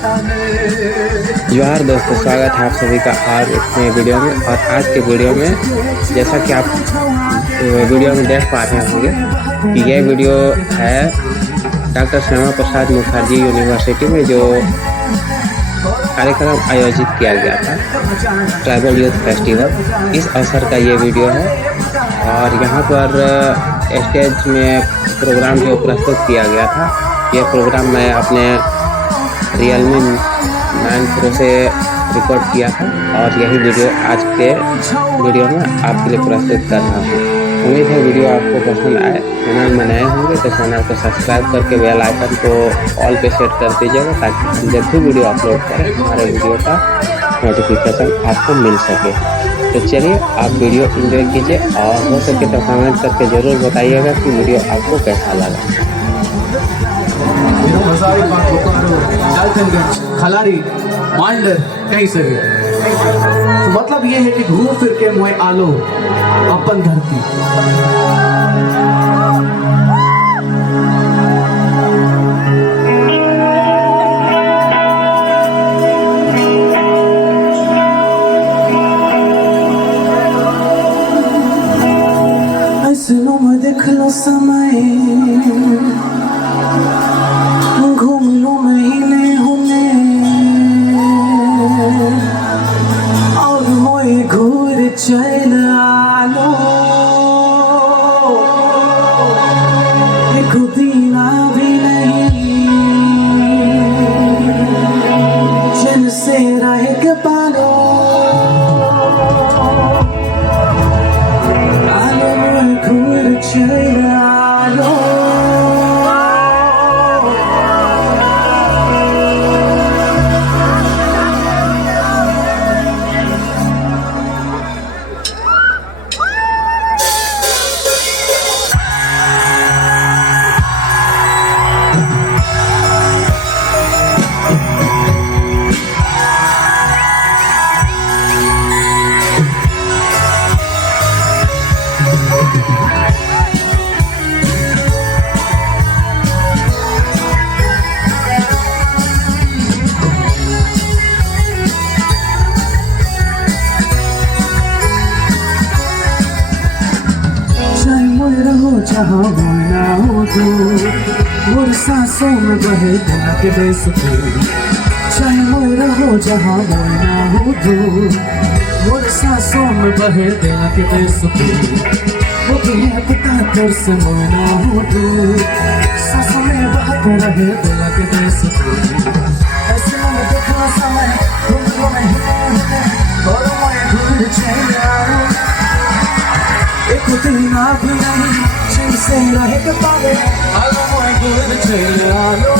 जोहार दोस्तों, स्वागत है आप सभी का आज एक नए वीडियो में। और आज के वीडियो में जैसा कि आप वीडियो में देख पा रहे होंगे कि यह वीडियो है डॉक्टर श्यामा प्रसाद मुखर्जी यूनिवर्सिटी में जो कार्यक्रम आयोजित किया गया था, ट्राइबल यूथ फेस्टिवल, इस अवसर का ये वीडियो है। और यहाँ पर स्टेज में प्रोग्राम जो प्रस्तुत किया गया था, यह प्रोग्राम मैं अपने Realme 9 Pro से रिकॉर्ड किया था और यही वीडियो आज के वीडियो में आपके लिए प्रस्तुत कर रहा हूँ। उम्मीद है वीडियो आपको पसंद आए। चैनल में नए होंगे तो चैनल को सब्सक्राइब करके बेल आइकन को ऑल पे सेट कर दीजिएगा, ताकि हम जब भी वीडियो अपलोड करें हमारे वीडियो का नोटिफिकेशन आपको मिल सके। तो चलिए आप वीडियो एंजॉय कीजिए और हो सके तो कमेंट करके ज़रूर बताइएगा कि वीडियो आपको कैसा लगा। खलारी मांडर कहीं से भी तो मतलब ये है कि घूम फिर के मोए आलो अपन धरती। ऐसे नो में देख लो समय, घूम लो महीने होने और मोए घूर चल आलो। एक दीना भी नहीं जिनसे रह के पालो, आलो मोए घूर चल आलो। जहाँ हो ना हो दूर, मोर सांसों में बहे दिल के बेसुकून। चाहे मोर हो जहाँ हो ना हो दूर, मोर सांसों में बहे दिल के बेसुकून। वो भी है पता कर से मोर ना हो दूर, सांसों में बहते रहे दिल के बेसुकून। ऐसे में देखना समय घूम में और मैं घूर चला एक दीना भी नहीं जिनसे रह के पावे, आलो मोए घूर चल आलो।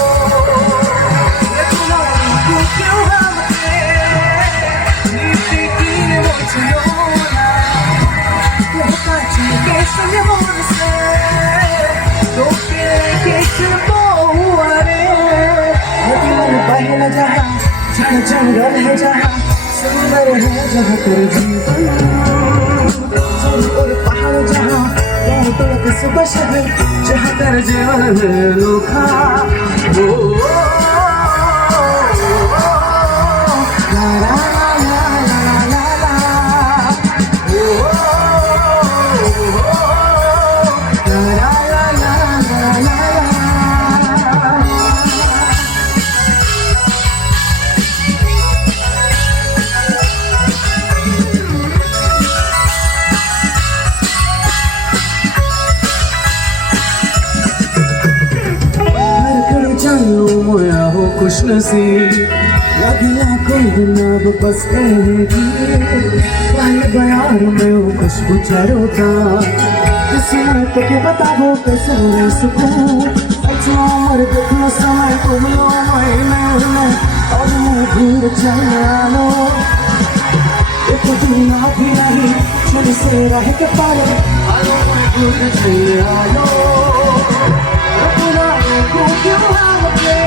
क्यों हमसे नीति की मोचलोना होता चुके संग मुझसे तो के चुपो हुआ रे। यदि मन पहला जहाँ जहाँ जंगल है, जहाँ सुंदर है, जहाँ तेरे जीवन और पहाड़, जहाँ तो सुबह शहर, जहाँ तेरे जीवन में लोखा खुशनसीब लगला कोई गुलाब बस कहेगी, पहले बयार में वो खुशबू चरोता किस्मत के बताबो कैसे मिले सुकून। अच्छा उम्र देखो समय घूमलो महीने और मैं घूर चलो। एक दीना भी नहीं जिनसे रह के पालो, आलो मैं घूर चलो। अपना को क्यों हमसे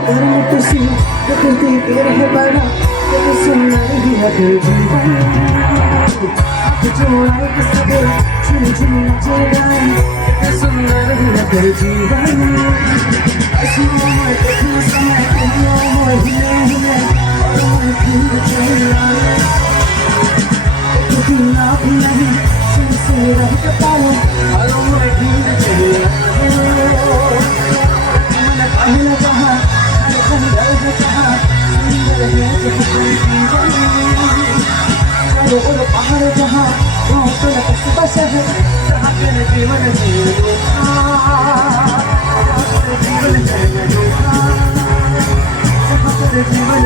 करने तुसी तो करते रहे बना सुंदर ही है तेरे जीवन हाथ जोड़े किसके झूम झूम नचे गाए सुंदर ही है तेरे जीवन ऐसी मोह देखना समय दुनिया मोह हिले हिले और मोह भूल चला एक दिन आप नहीं सुन से रह के पाओ और मोह भूल चला मन पहले कहा हर खंडर कहा सुंदर है तेरे जीवन चलो और पहाड़ जहाँ वहाँ तो न कुछ बस है जहाँ तेरे जीवन जीवन जीवन तेरे जीवन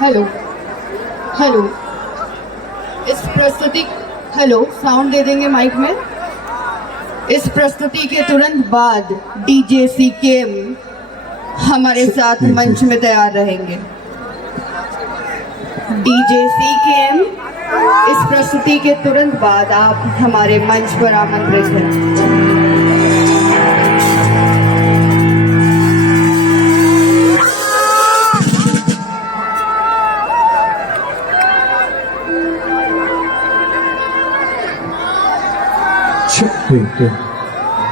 हेलो हेलो इस प्रस्तुति हेलो साउंड दे देंगे माइक में। इस प्रस्तुति के तुरंत बाद डीजे सीकेएम हमारे साथ मंच में तैयार रहेंगे। डीजे सीकेएम इस प्रस्तुति के तुरंत बाद आप हमारे मंच पर आमंत्रित हैं।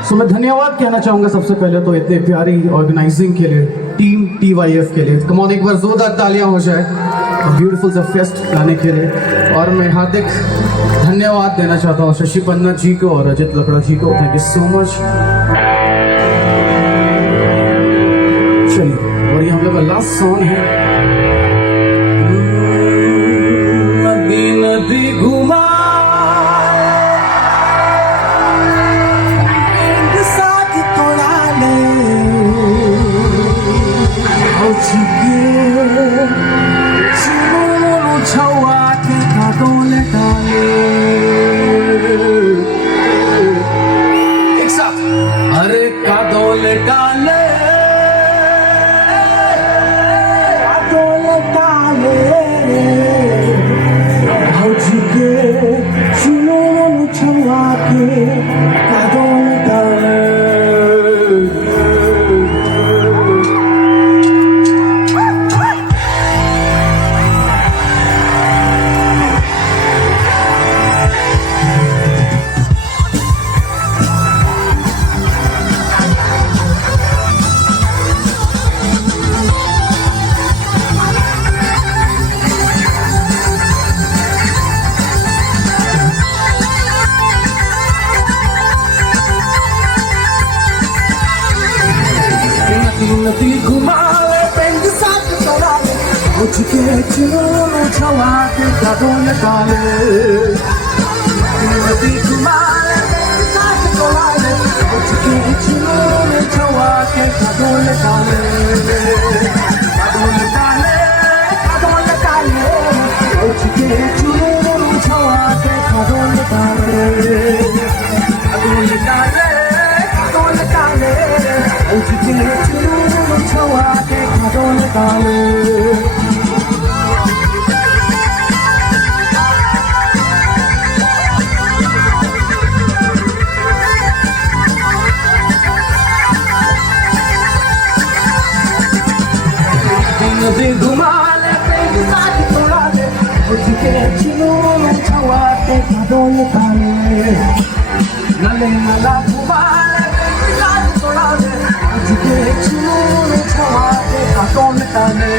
सो मैं धन्यवाद कहना चाहूंगा सबसे पहले तो इतने प्यारी ऑर्गेनाइजिंग के लिए टीम TYF के लिए। कम ऑन एक बार जोरदार तालियां हो जाए ब्यूटीफुल सा फेस्ट लाने के लिए। और मैं हार्दिक धन्यवाद देना चाहता हूँ शशि पन्ना जी को और अजित लकड़ा जी को। Thank you so much. चलिए और ये हम लोग का लास्ट सॉन्ग है। नदी नदी घुमा एक साथ अरे कादोल डाले कादोल डाले हौजी के सुनो छुआ के कादोल डाले नदी घुमा ले पेंग साथ चला ले मुझके चुनो छवा के कादों निकाले। नदी घुमा ले पेंग साथ चला ले मुझके चुनो छवा के कादों निकाले। कादों निकाले कादों निकाले मुझके चुनो छवा के कादों निकाले। कादों निकाले कादों निकाले मुझके छुआ के कादों निकाले। दिन घुमा ले पेंग साथ तोड़ा ले मुझके छुआ देखा डोल ताले नले नला घुमाले लाज तोड़ा दे आज के चूर छवा देखा डोल ताले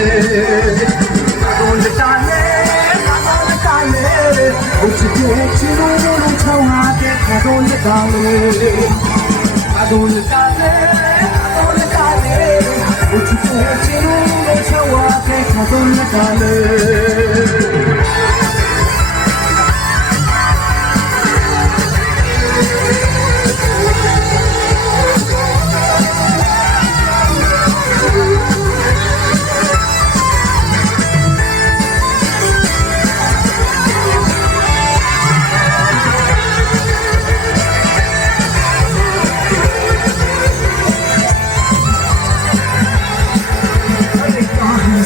डोल ताले उठ के चूर छवा देखा डोल ताले डोल ताले उठ के चूर छवा देखा डोल ताले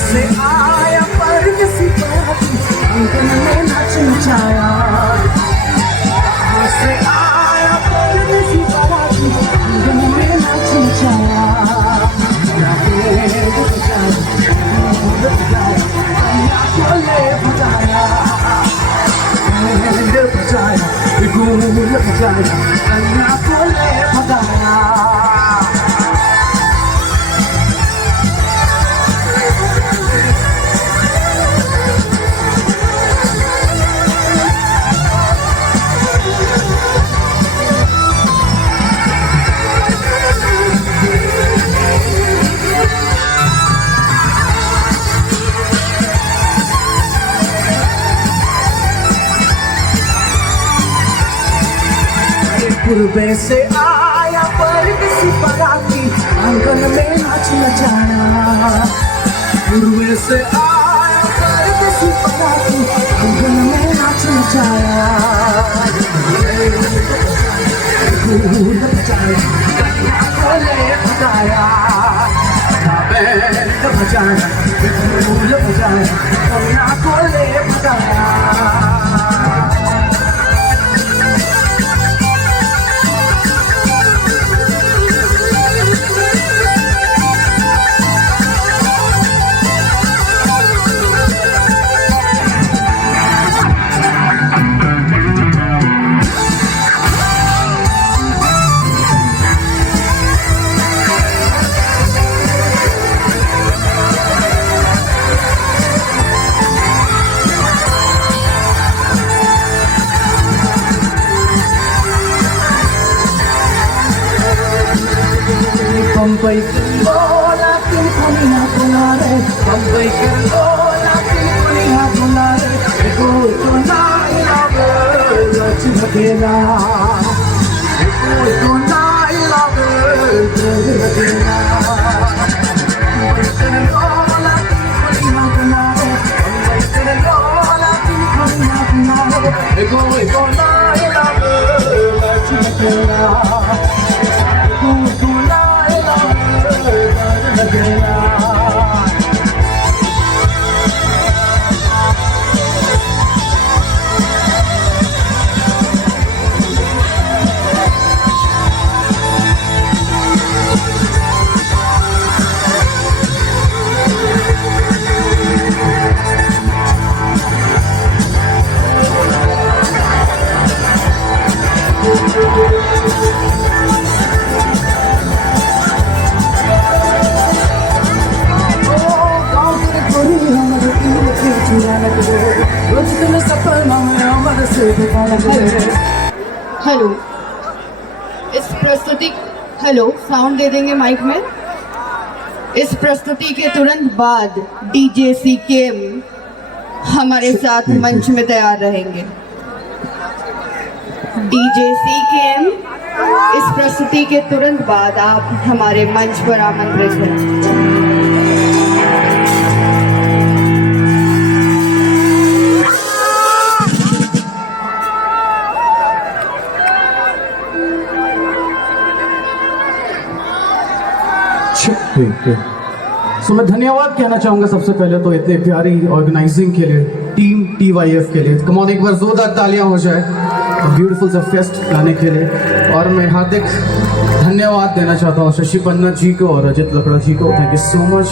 से आया पर किसी बाती अंगन में नाच नचाया से आया पर किसी बाती अंगन में नाच नचाया कोले बजाया घूम बजाया कोले बजाया पूर्वे से आया पर किसी बाराती आंगन में नाच नचाया पूर्वे से आया पर किसी बाराती आंगन में नाच नचाया फूल बजाया कोले बजाया बैंड बजाया फूल बजाया कोले बजाया बम्बई बोला तुम दुनिया बुला रे बम्बई बोला तुम दुनिया बुला रे कोई तो ना लावे लच लगेला कोई तो ना लावे लच लगेला बम्बई बोला तुम दुनिया बुला रे बम्बई बोला तुम दुनिया बुला रे कोई तो ना लावे लच लगेला कोई तो ना हेलो इस प्रस्तुति हेलो साउंड दे देंगे माइक में। इस प्रस्तुति के तुरंत बाद डीजे सीकेएम हमारे साथ मंच में तैयार रहेंगे। डीजे सीकेएम इस प्रस्तुति के तुरंत बाद आप हमारे मंच पर आमंत्रित हैं। सो मैं धन्यवाद कहना चाहूंगा सबसे पहले तो इतने प्यारी ऑर्गेनाइजिंग के लिए टीम TYF के लिए। कम ऑन एक बार जोरदार तालियां हो जाए ब्यूटीफुल सा फेस्ट लाने के लिए। और मैं हार्दिक धन्यवाद देना चाहता हूँ शशि पन्ना जी को और अजित लकड़ा जी को। Thank you so much.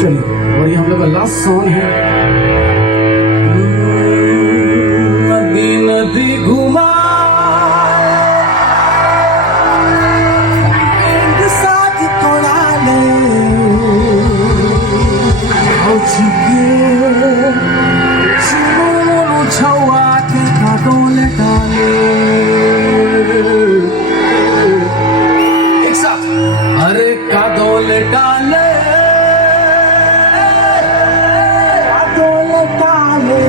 चलिए और ये हम लोग का लास्ट सॉन्ग है नदी घुमा साथ तोड़ा ले छुआ के काटों ले डाले एक साथ अरे काटों ले डाले काटों ले डाले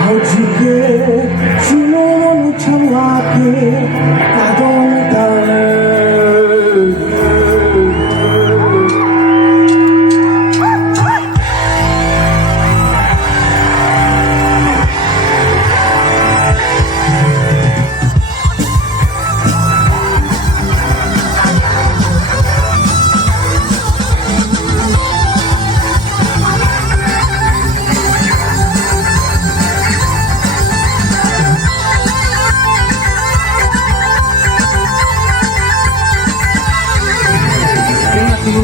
भौजी के चुनों छुआ के काटों ले डाले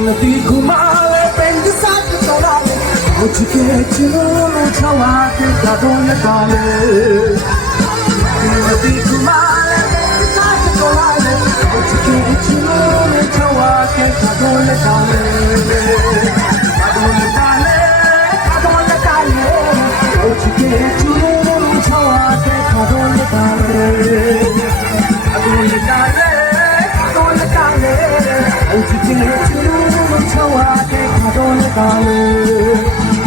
नदी घुमा ले पेंट साथ तोड़ा ले मुझके चुनों छुआ के काटों ले डाले नदी घुमा ले पेंट साथ तोड़ा ले मुझके चुनों छुआ के काटों ले डाले काटों ले डाले काटों ले डाले मुझके चुनों छुआ के काटों ले डाले काटों ले डाले काटों ले डाले मुझके चुनों छुआ के काटों ले डाले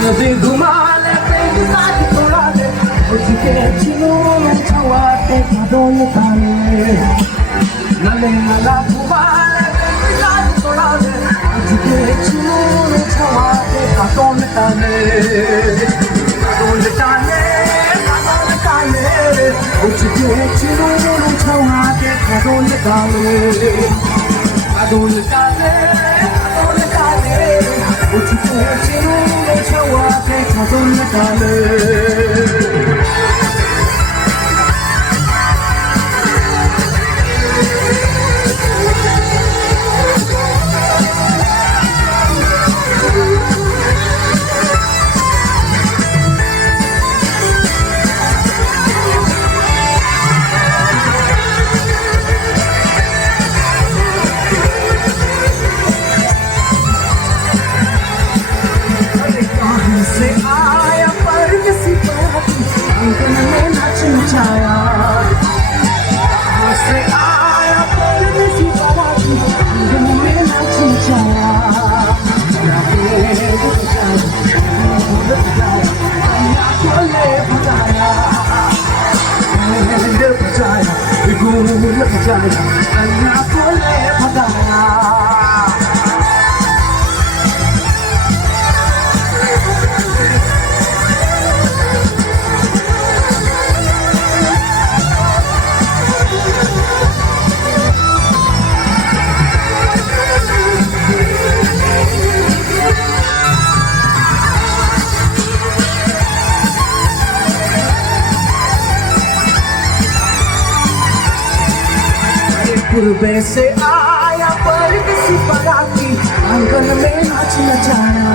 नदी घुमा ले पेंट साथ तोड़ा ले मुझके चुनों छुआ के काटों ले डाले नले नला घुमा ले पेंट साथ तोड़ा ले मुझके चुनों छुआ के काटों ले डाले काटों ले डाले काटों ले डाले मुझके चुनों छुआ के काटों ले डाले काटों ले डाले काटों ले डाले मुझके चुनों छुआ के काटों ले डाले से आया पर किसी बात अंगन में नाच नचाया से आया पर किसी बात अंगन में नाच नचाया पूर्वे से आया पर किसी बाराती आंगन में नाच नचाया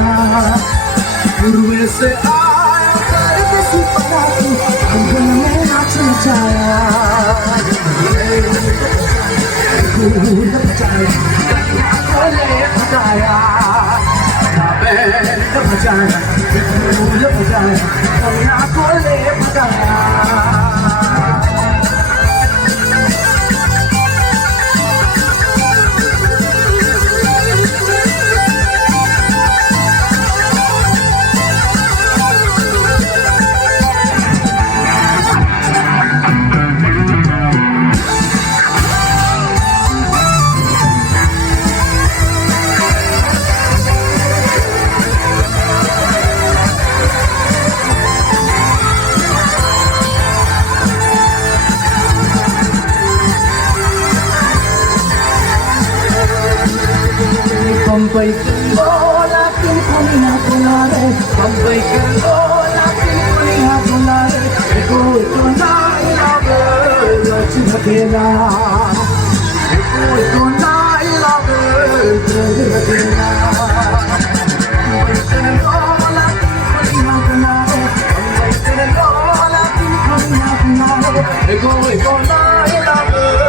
पूर्वे से आया पर किसी बाराती आंगन में नाच नचाया फूल बजाया कोले बजाया बैंड बजाया फूल बजाया कोले बजाया Bombay Lola Pinpolina Polare Bombay Lola Pinpolina Polare Ego Ito na लगेगा कोई तो लाई लगेगा कोई तो लाई लगेगा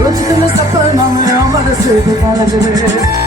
रोज दिन सपना में अमर से लग